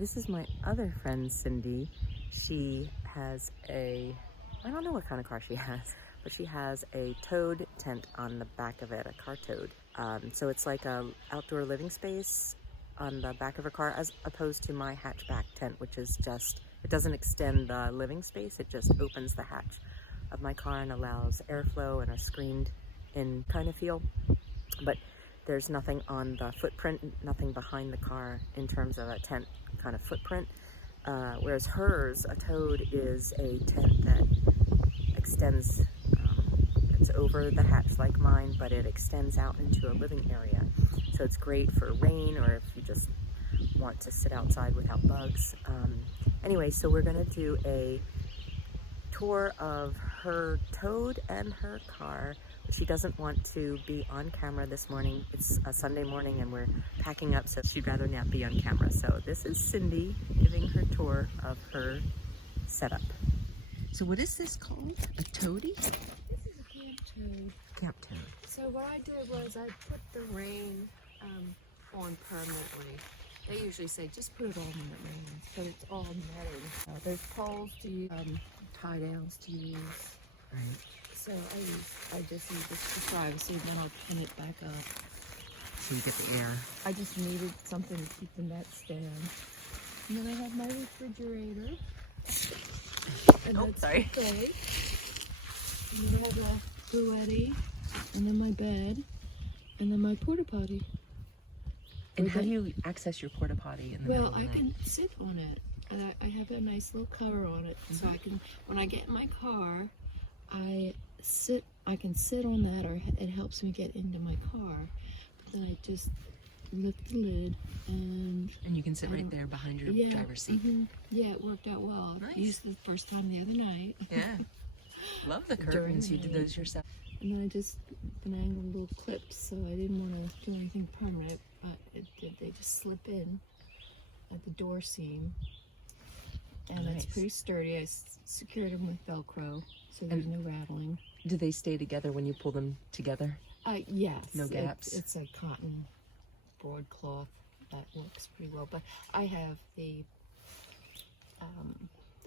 This is my other friend, Cindy. She has I don't know what kind of car she has, but she has a towed tent on the back of it, a car towed. So it's like a outdoor living space on the back of her car, as opposed to my hatchback tent, which is just, it doesn't extend the living space, it just opens the hatch of my car and allows airflow and a screened in kind of feel. But there's nothing on the footprint, nothing behind the car in terms of a tent kind of footprint. Whereas hers, a towed, is a tent that extends, it's over the hatch like mine, but it extends out into a living area. So it's great for rain, or if you just want to sit outside without bugs. Anyway, so we're gonna do a tour of her towed and her car. She doesn't want to be on camera this morning. It's a Sunday morning and we're packing up, so she'd rather not be on camera. So this is Cindy giving her tour of her setup. So what is this called? A toady? This is a camp toad. Camp toad. So what I did was I put the rain on permanently. They usually say just put it on when it rains, but it's all netting. There's poles to use, tie downs to use. Right. So I just use this for privacy, and then I'll pin it back up. So you get the air. I just needed something to keep the nets down. And then I have my refrigerator. And that's sorry. great. And then I have a Bluetti, and then my bed, and then my porta potty. And how do you access your porta potty in the middle of the Well, I night? can sit on it. And I have a nice little cover on it, so I can, when I get in my car, I can sit on that, or it helps me get into my car. But then I just lift the lid, and you can sit right there behind your driver's seat. Yeah, it worked out well. Nice. I used it the first time the other night. Yeah. Love the curtains. You did those yourself. And then I just finagled little clips, so I didn't want to do anything permanent. They just slip in at the door seam. And Nice. it's pretty sturdy. I secured them with Velcro, so there's no rattling. Do they stay together when you pull them together? Yes. No gaps? It's a cotton broadcloth that works pretty well. But I have the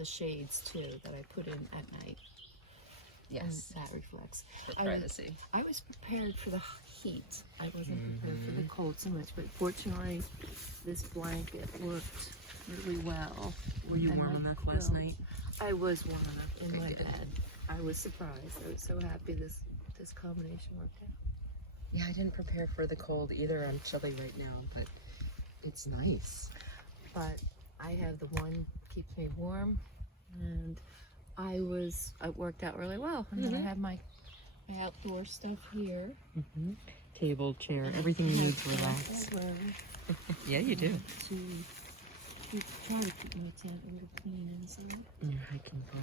shades too that I put in at night. Yes. And that reflects. For privacy. I was prepared for the heat. I wasn't prepared for the cold so much, but fortunately, this blanket worked really well. Were you warm enough last night? I was warm enough in my Good. bed. I was surprised. I was so happy this combination worked out. Yeah, I didn't prepare for the cold either. I'm chilly right now, but it's nice. But I have the one keeps me warm, and it worked out really well. And then I have my outdoor stuff here. Table, chair, everything you need to relax. Yeah, you do. To try to keep my tent a little clean inside. Your hiking pole.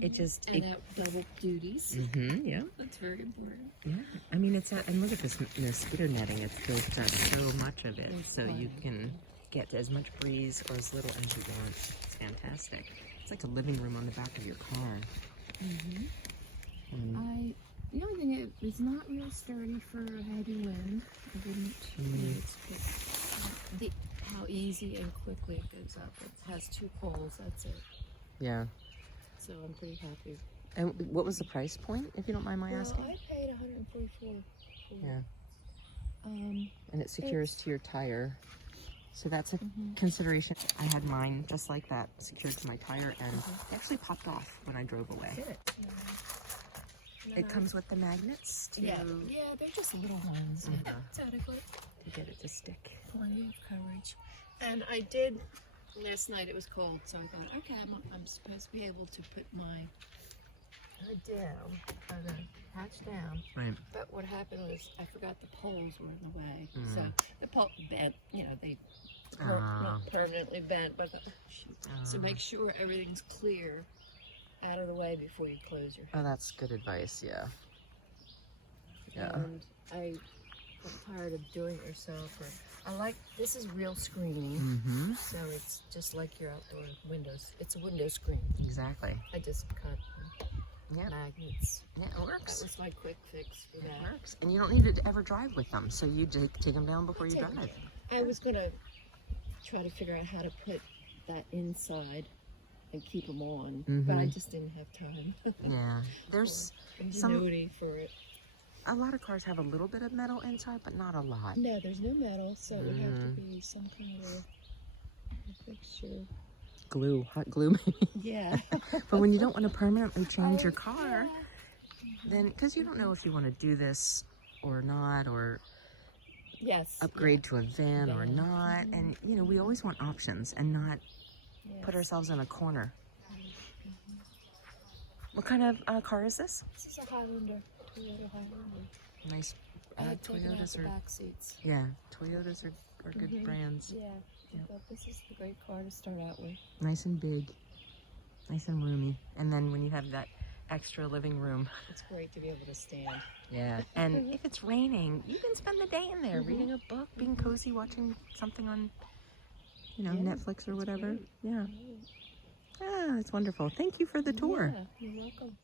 It just... And out double duties. Yeah. That's very important. Yeah. I mean, and look at this mosquito netting. There's just so much of it, so you can get as much breeze or as little as you want. It's fantastic. It's like a living room on the back of your car. The only thing, it's not real sturdy for a heavy wind. I didn't how easy and quickly it goes up. It has 2 poles, that's it. Yeah. So I'm pretty happy. And what was the price point, if you don't mind my asking? I paid $144 for it. Yeah. And it secures to your tire. So that's a consideration. I had mine just like that, secured to my tire, and it actually popped off when I drove away. Did it? It comes with the magnets to Yeah, they're just little ones. It's adequate. to get it to stick. Plenty of coverage. And I did, last night it was cold, so I thought, okay, I'm supposed to be able to put my hood down, or the hatch down. Right. But what happened was I forgot the poles were in the way. So the pole bent, they not permanently bent, but so make sure everything's clear out of the way before you close your Oh, that's good advice, yeah. Yeah. And I'm tired of doing it yourself. This is real screening, so it's just like your outdoor windows. It's a window screen. Exactly. I just cut magnets. Yeah, it works. That was my quick fix for that. It works. And you don't need to ever drive with them, so you take them down before you drive. I was gonna try to figure out how to put that inside and keep them on, but I just didn't have time. Yeah, there's ingenuity for it. a lot of cars have a little bit of metal inside, but not a lot. No, there's no metal, so it would have to be some kind of a fixture. Glue, hot glue maybe. Yeah. But when you don't want to permanently change your car, then, because you don't know if you want to do this or not, or Yes. upgrade to a van or not, and you know, we always want options and not put ourselves in a corner. What kind of car is this? This is a Highlander, Toyota Highlander. Nice. Toyotas are, back seats. yeah, Toyotas are good brands. Yeah. But this is a great car to start out with. Nice and big, nice and roomy. And then when you have that extra living room, It's great to be able to stand. yeah. And if it's raining, you can spend the day in there reading a book, being cozy, watching something on, you know, Netflix or whatever. Yeah. Ah, it's wonderful. Thank you for the tour. Yeah, you're welcome.